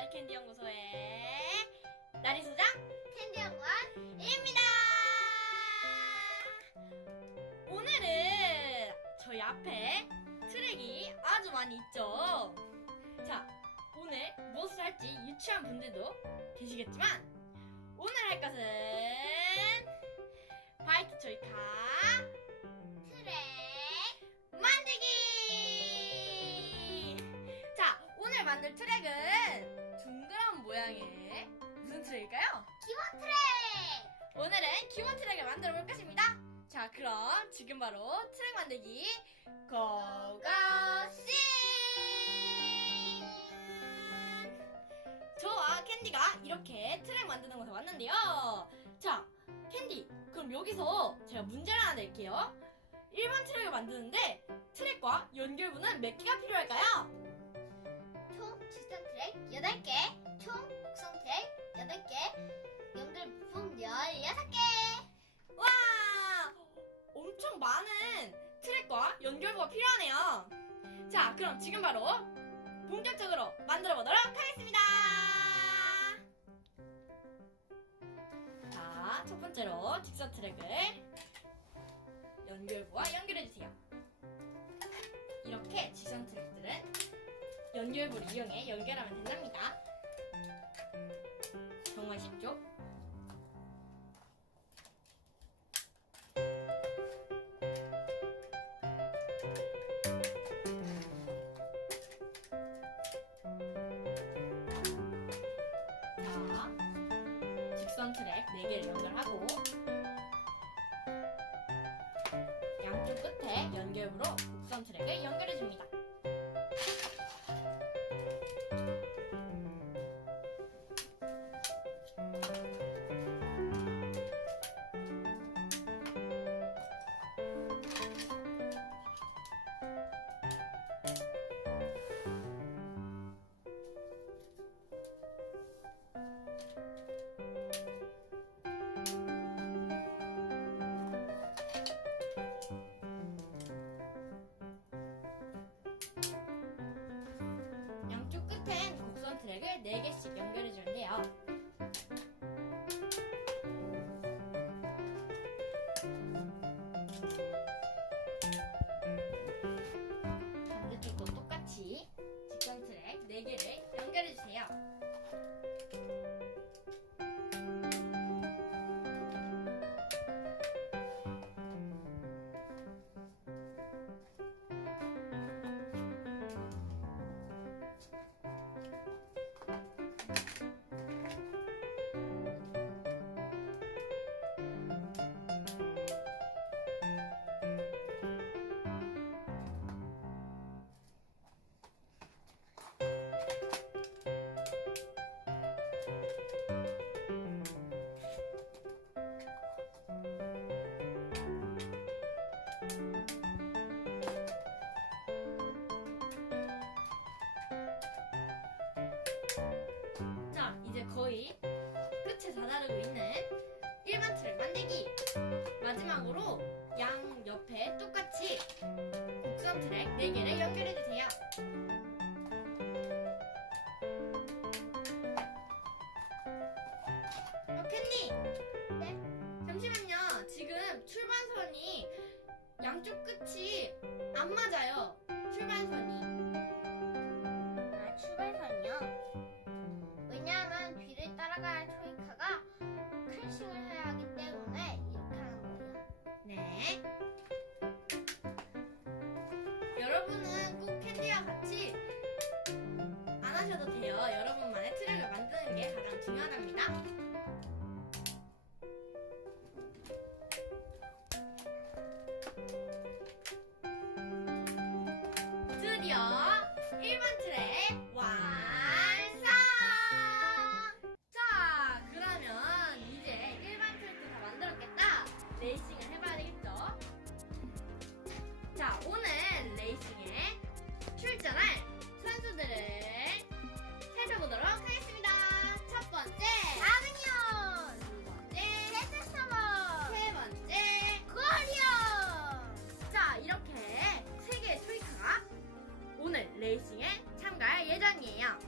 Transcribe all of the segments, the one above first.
나리캔디 연구소의 나리 소장 캔디학원입니다. 오늘은 저희 앞에 트랙이 아주 많이 있죠. 자, 오늘 무엇을 할지 유치한 분들도 계시겠지만 오늘 할 것은 화이트 초이카 오늘은 기본 트랙을 만들어 볼 것입니다. 자, 그럼 지금 바로 트랙 만들기 고고씨! 저와 캔디가 이렇게 트랙 만드는 곳에 왔는데요. 자, 캔디, 그럼 여기서 제가 문제를 하나 낼게요. 일반 트랙을 만드는데 트랙과 연결부는 몇 개가 필요할까요? 총 직선 트랙 8개, 총 곡선 트랙 8개, 트랙과 연결부가 필요하네요. 자, 그럼 지금 바로 본격적으로 만들어 보도록 하겠습니다. 자, 첫 번째로 직선 트랙을 연결부와 연결해 주세요. 이렇게 직선 트랙들은 연결부를 이용해 연결하면 된답니다. 정말 쉽죠? 연결해줍니다. 끝엔 곡선 트랙을 4개씩 연결해 주는데요. 곡선 트랙 4개를 연결해 주세요. 어, 캔디! 네? 잠시만요. 지금 출발선이 양쪽 끝이 안 맞아요. 출발선이. 하셔도 돼요. 여러분만의 트랙을 만드는 게 가장 중요하답니다. 드디어 사용이에요.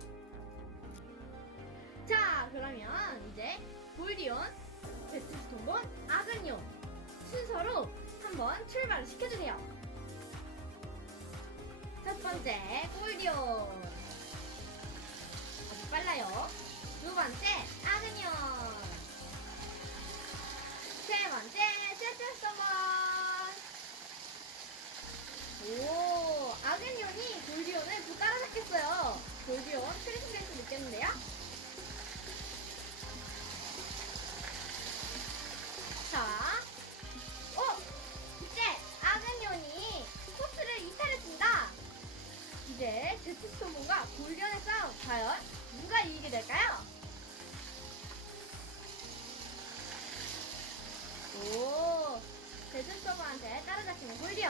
자, 그러면 이제 볼디온, 제트스톤본, 아그니온 순서로 한번 출발을 시켜주세요. 첫 번째, 골디온 아주 빨라요. 두 번째, 아그니온. 세 번째, 제트스톤본. 오, 아그니온이 골디온을 또 따라잡겠어요. 트리핑 될수 있겠는데요? 자, 어, 이제 아그니온이 코스를 이탈했습니다. 이제 제트스토몬과 골디온의 싸움 과연 누가 이기게 될까요? 오, 제트스토몬한테 따라잡히는 골디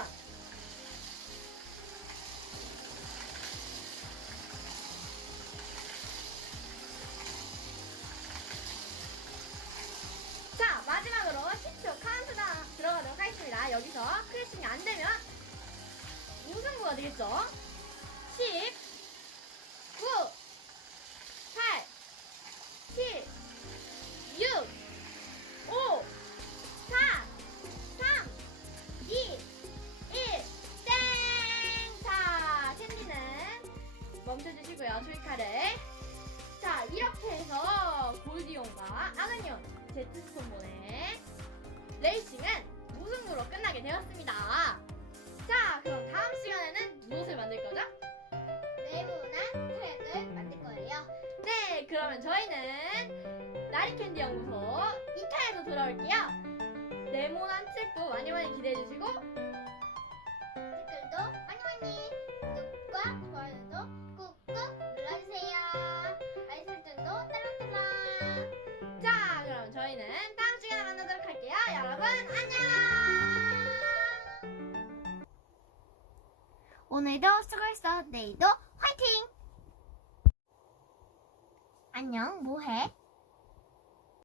되겠죠? 10, 많이 많이 기대해 주시고 댓글도 많이 많이 구독과 좋아요도 꾹꾹 눌러주세요. 알림 설정도 따랑따랑. 자, 그럼 저희는 다음 시간에 만나도록 할게요. 여러분 안녕. 오늘도 수고했어. 내일도 화이팅! 안녕, 뭐해?